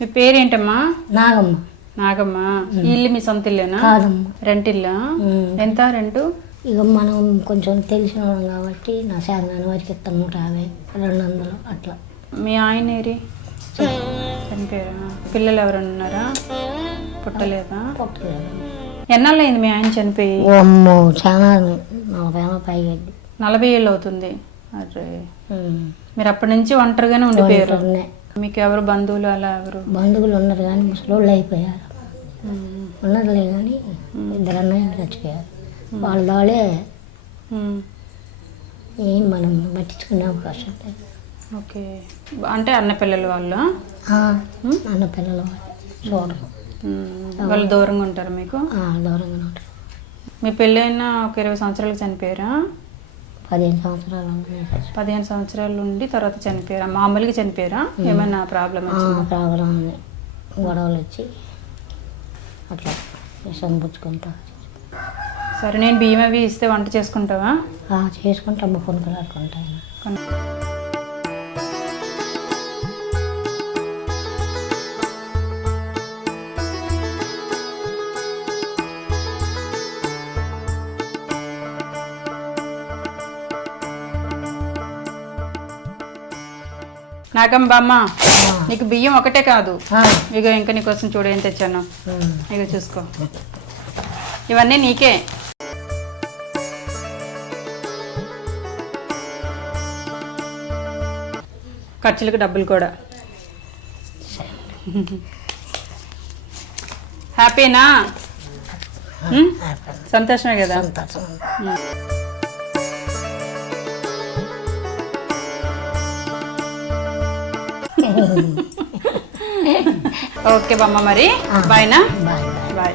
మీ పేరేంటమ్మా? నాగమ్మ. నాగమ్మ. ఈ ఇల్లు మీ సొంత ఇల్లేనా? కాదమ్మ. రెంట్ ఇల్లా? ఎంత రెంటు? ఇక మనం కొంచెం తెలిసిన వాళ్ళం కాబట్టి నా శాతం వారికి ఇస్తాం 150, 200 అట్లా. మీ ఆయన ఏరి చనిపోయారా? పిల్లలు ఎవరైనా ఉన్నారా? పుట్టలేదా? పుట్టలేదు. ఎన్నాళ్ళు అయింది మీ ఆయన చనిపోయి? అమ్మో చాలా 40 పైగా. 40 ఏళ్ళు అవుతుంది. అరే, మీరు అప్పటి నుంచి ఒంటరిగానే ఉండిపోయారు. మీకు ఎవరు బంధువులు అలా ఎవరు? బంధువులు ఉన్నారు కానీ ముసలోళ్ళు అయిపోయారు. ఉన్నదిలే కానీ 2 అన్నయ్యలు చచ్చిపోయారు. వాళ్ళే ఏం మనం పట్టించుకునే అవకాశం లేదు. ఓకే, అంటే అన్న పిల్లలు వాళ్ళు? అన్న పిల్లలు వాళ్ళు చూడరు. వాళ్ళు దూరంగా ఉంటారు మీకు? దూరంగానే ఉంటారు. మీ పెళ్ళైన ఒక 20 సంవత్సరాలకు చనిపోయారా? 15 సంవత్సరాలు. 15 సంవత్సరాల నుండి తర్వాత చనిపోయారా? మామూలుగా చనిపోయారా? ఏమైనా ప్రాబ్లం? ప్రాబ్లం ఉంది, గొడవలు వచ్చి అట్లా విషం పుచ్చుకుంటా. సరే, నేను బియ్యం అవి ఇస్తే వంట చేసుకుంటావా? చేసుకుంటా, కొనుక్కలు ఆడుకుంటా. నాగమ్మ, నీకు బియ్యం ఒకటే కాదు, ఇక ఇంకా నీకోసం చూడు ఏం తెచ్చాను. ఇక చూసుకో, ఇవన్నీ నీకే. ఖర్చులకు డబ్బులు కూడా. హ్యాపీనా? సంతోషమే కదా? ఓకే బామ్మ, మరి బాయ్నా? బాయ్. బాయ్.